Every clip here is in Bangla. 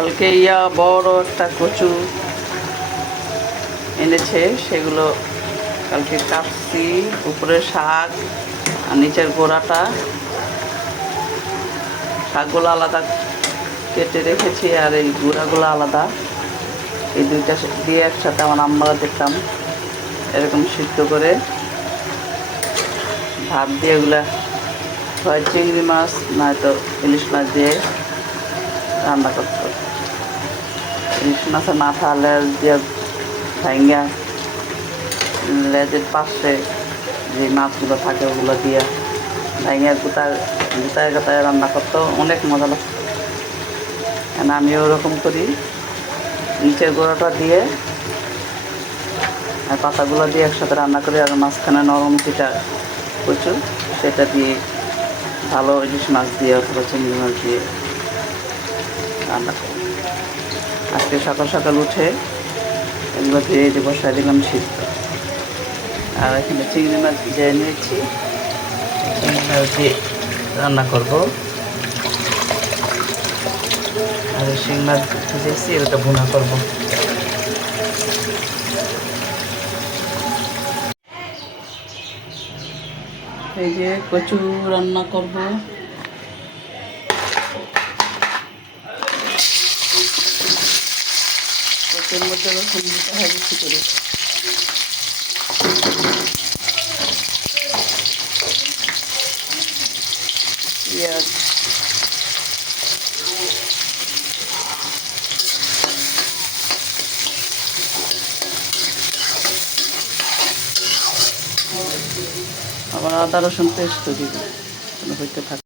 কালকে বড় একটা কচু এনেছে, সেগুলো কালকে কাটছি। উপরে শাক আর নিচের গোড়াটা, শাকগুলো আলাদা কেটে রেখেছি আর এই গুঁড়াগুলো আলাদা। এই দুইটা দিয়ে একসাথে আমার আম্মারা দেখতাম এরকম সিদ্ধ করে ভাত দিয়ে এগুলা হয় চিংড়ি মাছ নয়তো ইলিশ মাছ দিয়ে রান্না করতো। ইলিশ মাছের মাথা লেজ দিয়ে ভাঙ্গা, লেজের পাশে যে মাছগুলো থাকে ওগুলো দিয়ে ভাঙ্গা গুতায় গাতায় রান্না করতো, অনেক মজা লাগতো। আমিও ওরকম করি, নিচের গোড়াটা দিয়ে আর পাতাগুলো দিয়ে একসাথে রান্না করি, আর মাঝখানে নরম যেটা কচু সেটা দিয়ে ভালো ইলিশ মাছ দিয়ে অথবা চিংড়ি মাছ দিয়ে রান্না করি। আজকে সকাল সকাল উঠে এগুলো ধুয়ে বসাই দিলাম সিদ্ধ। আর এখানে চিংড়ি মাছ ভিজিয়ে নিয়েছি, চিংড়ি মাছ দিয়ে রান্না করবো। আর শিং মাছ ভিজেছি, ওটা ভুনা করবো। এই যে কচু রান্না করব। কচুর মধ্যে রসুন দিতে হয় বেশি করে। পেঁয়াজ, আবার আদা রসুন পেস্ট দিব, হইতে থাকে।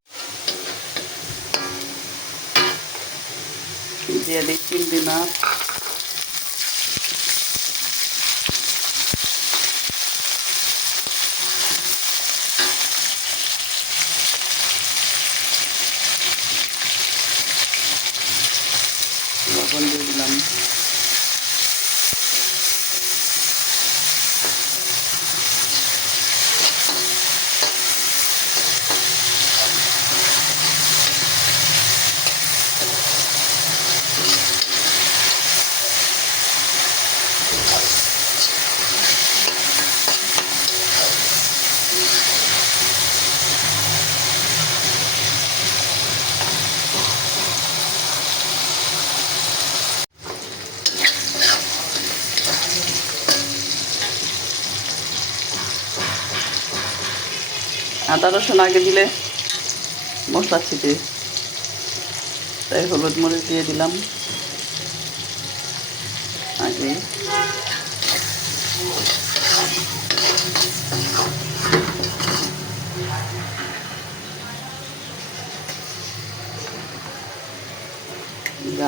দিয়ে দিই চিংড়ি মাছ, লবণ দিয়ে দিলাম। আদা রসুন আগে দিলে মশলা ছিটে, তাই হলুদ মরিচ দিয়ে দিলাম আগে।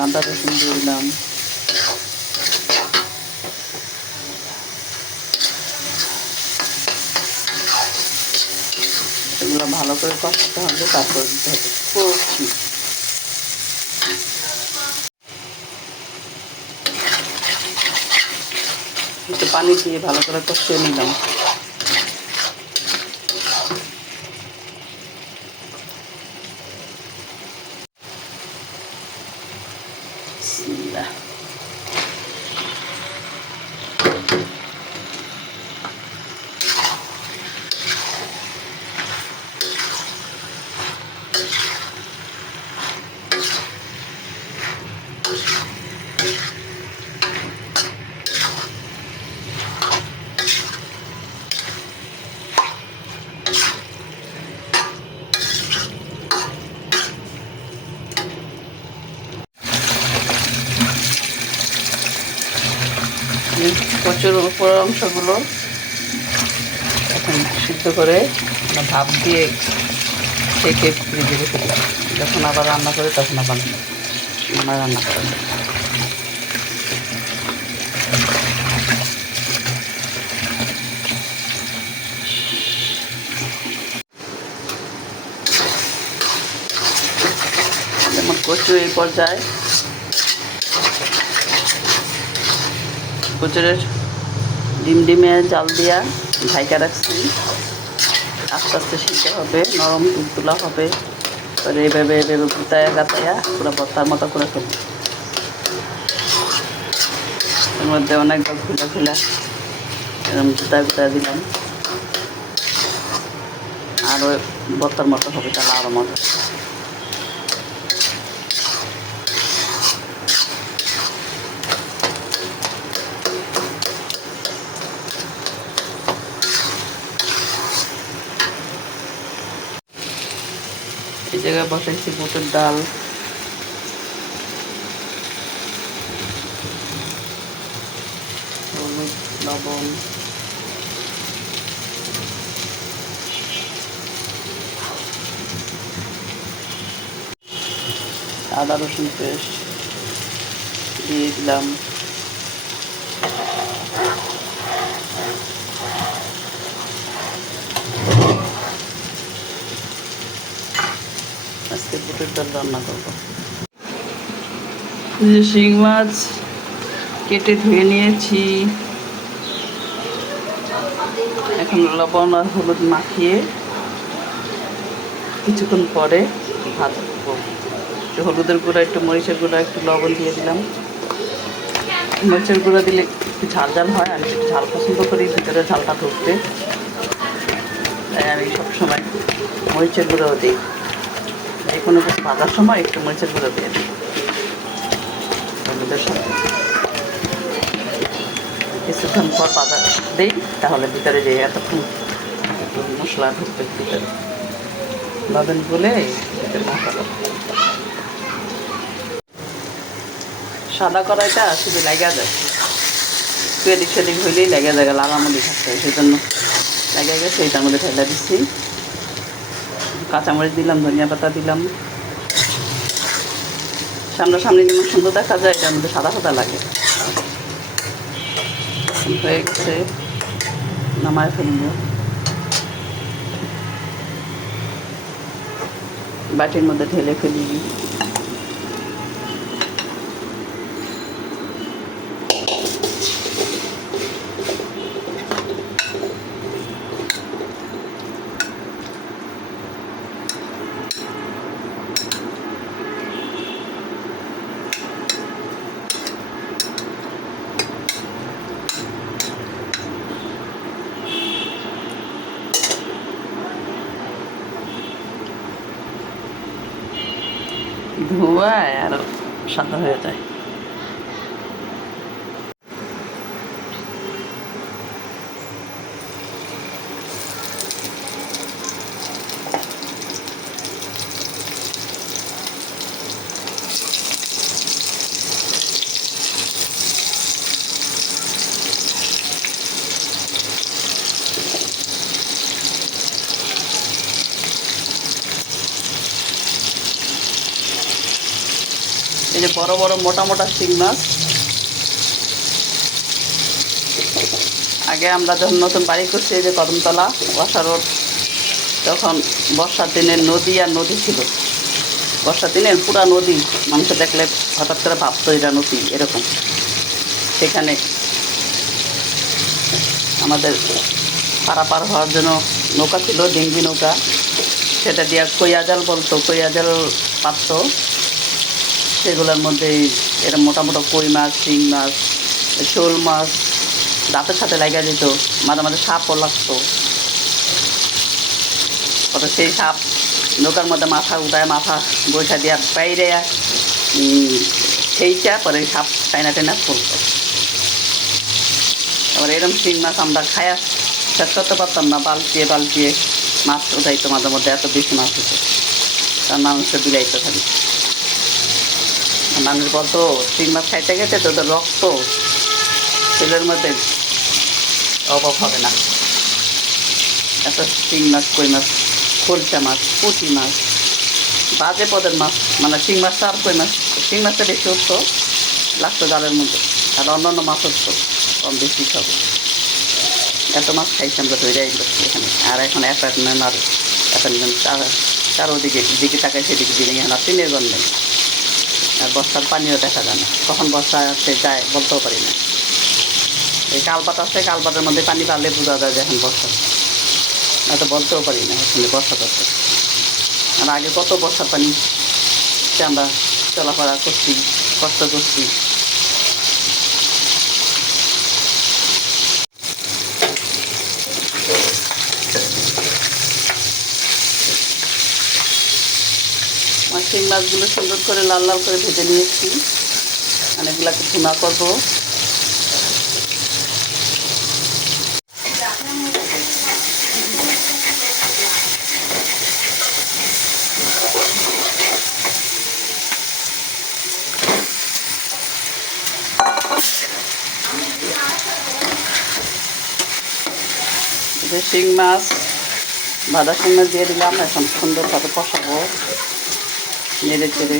আদা রসুন দিয়ে দিলাম। এগুলো ভালো করে কষাতে হবে, তারপর দিতে হবে কচু। একটু পানি দিয়ে ভালো করে কষিয়ে নিলাম। কচুর উপর অংশগুলো এখন সিদ্ধ করে ভাপ দিয়ে ছেঁকে ফ্রিজে রেখে দিই। যখন আবার রান্না করে তখন আবার রান্না করা যায়। যেমন কচু এই পর্যায়ে কচুরের ডিমে জাল দিয়া ঢাইকা রাখছি, আস্তে আস্তে সিদ্ধ হবে, নরম তুলতুলা হবে। এভাবে গুতায়া গাতায়া পুরো ভর্তার মতো করে ফেলবো। এর মধ্যে অনেকবার ফুলা ফুলা এরকম গুঁতা গুঁতা দিলাম, আরও বত্তার মতো হবে, তাহলে আরও মজা। এই জায়গায় বসাইছি বুটের ডাল, হলুদ, লবণ, আদা রসুন পেস্ট দিয়ে দিলাম, আজকে বুটের ডাল রান্না করবো। শিং মাছ কেটে ধুয়ে নিয়েছি, এখন লবণ আর হলুদ মাখিয়ে কিছুক্ষণ পরে ভাজবো। একটু হলুদের গুঁড়া, একটু মরিচের গুঁড়া, একটু লবণ দিয়ে দিলাম। মরিচের গুঁড়া দিলে একটু ঝাল ঝাল হয়, আমি একটু ঝাল পছন্দ করি, ভিতরে ঝালটা ঢুকতে, তাই আমি সবসময় মরিচের গুঁড়োও দিই। যে কোনো কিছু ভাজার সময় একটু মরিচের গুঁড়ো দিয়ে দিই হলুদের সাথে। কিছুক্ষণ পর ভাজা দিই, তাহলে ভিতরে যে এতক্ষণ মশলা ঢুকবে ভিতরে, লবণ বলে ভিতরে মশলা। সাদা কড়াইটা শুধু লেগে যায়, এদিক সেদিক হইলেই লেগে যায়, লাগামুড়ি থাকতে হয়, সেই জন্য লেগে গেছে। এইটার মধ্যে ঠেলা দিচ্ছি, কাঁচামরিচ দিলাম, ধনিয়া পাতা দিলাম, সামনাসামনি যেমন সুন্দর দেখা যায়, এটার মধ্যে সাদা সাদা লাগে। হয়ে গেছে, নামায় ফেলব। বাটির মধ্যে ঢেলে ফেলি। ধোয়ায় আরও সাদা হয়ে যায়। এই যে বড় বড় মোটা মোটা শিং মাছ, আগে আমরা যখন নতুন বাড়ি করছি, এই যে কদমতলা ওয়াসা রোড, তখন বর্ষার দিনের নদী আর নদী ছিল। বর্ষার দিনের পুরা নদী, মানুষ দেখলে হঠাৎ করে ভাবতো এটা নদী এরকম। সেখানে আমাদের পারাপার হওয়ার জন্য নৌকা ছিল, ডিঙ্গি নৌকা, সেটা দিয়ে কইয়া জাল বলতো, কইয়া জাল পাতত। সেগুলোর মধ্যে এরকম মোটা মোটা কই মাছ, শিং মাছ, শোল মাছ দাঁতের সাথে লাগা যেত, মাঝে মাঝে সাপও লাগতো। তবে সেই সাপ নৌকার মধ্যে মাথা উঠায়, মাথা বৈশা দিয়া বাইরে সেইটা পরে সাপ টাইনা টাইনা পড়তো। আবার এরকম শিং মাছ আমরা খায়া শেষ করতে পারতাম না, বালতিয়ে বালতিয়ে মাছ উঠাইতো মাঝে মধ্যে, এত বেশি মাছ হতো, তার মানুষের বিলাইতে থাকি। মানুষ বলতো শিং মাছ খাইতে খেতে তোদের রক্ত তেলের মধ্যে অভাব হবে না। এত শিং মাছ, কই মাছ, খলসা মাছ, পুঁটি মাছ, বাজে পদের মাছ, মানে শিং মাছটা আর কই মাছ, শিং মাছটা বেশি উঠতো, লাগতো জালের মধ্যে, আর অন্যান্য মাছ উঠতো কম বেশি সব। এত মাছ খাইছি আমরা ধৈর্যাই করছি এখানে। আর এখন অ্যাপার্টমেন্ট আর অ্যাপার্টমেন্ট চারোদিকে দিকে তাকায় সেদিকে দিলে এখন আর টিনের ঘর নেই। আর বর্ষার পানিও দেখা যায় না, কখন বর্ষা আসতে যায় বলতেও পারি না। এই কালপাত আসছে, কালপাতের মধ্যে পানি বাড়লে বোঝা যায় যে এখন বর্ষা, হয়তো বলতেও পারি না আসলে বর্ষা আসছে। আর আগে কত বর্ষার পানি আমরা চলাফেরা করছি, কষ্ট করছি, শিং মাছগুলো সুন্দর করে লাল লাল করে ভেজে নিয়েছি, অনেকগুলোকে ভুনা করবো। যে শিং মাছ, ভাজা শিং মাছ দিয়ে দিলাম, এখন সুন্দরভাবে কষাবো নেড়ে চেড়ে।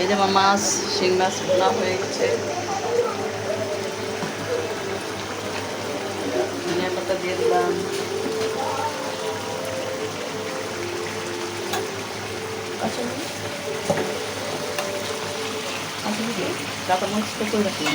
এই যে মাছ, শিং মাছ ভুনা হয়ে গেছে, ধনিয়া পাতা দিয়ে দিলাম। কাঁচামরিচ করে রাখলাম।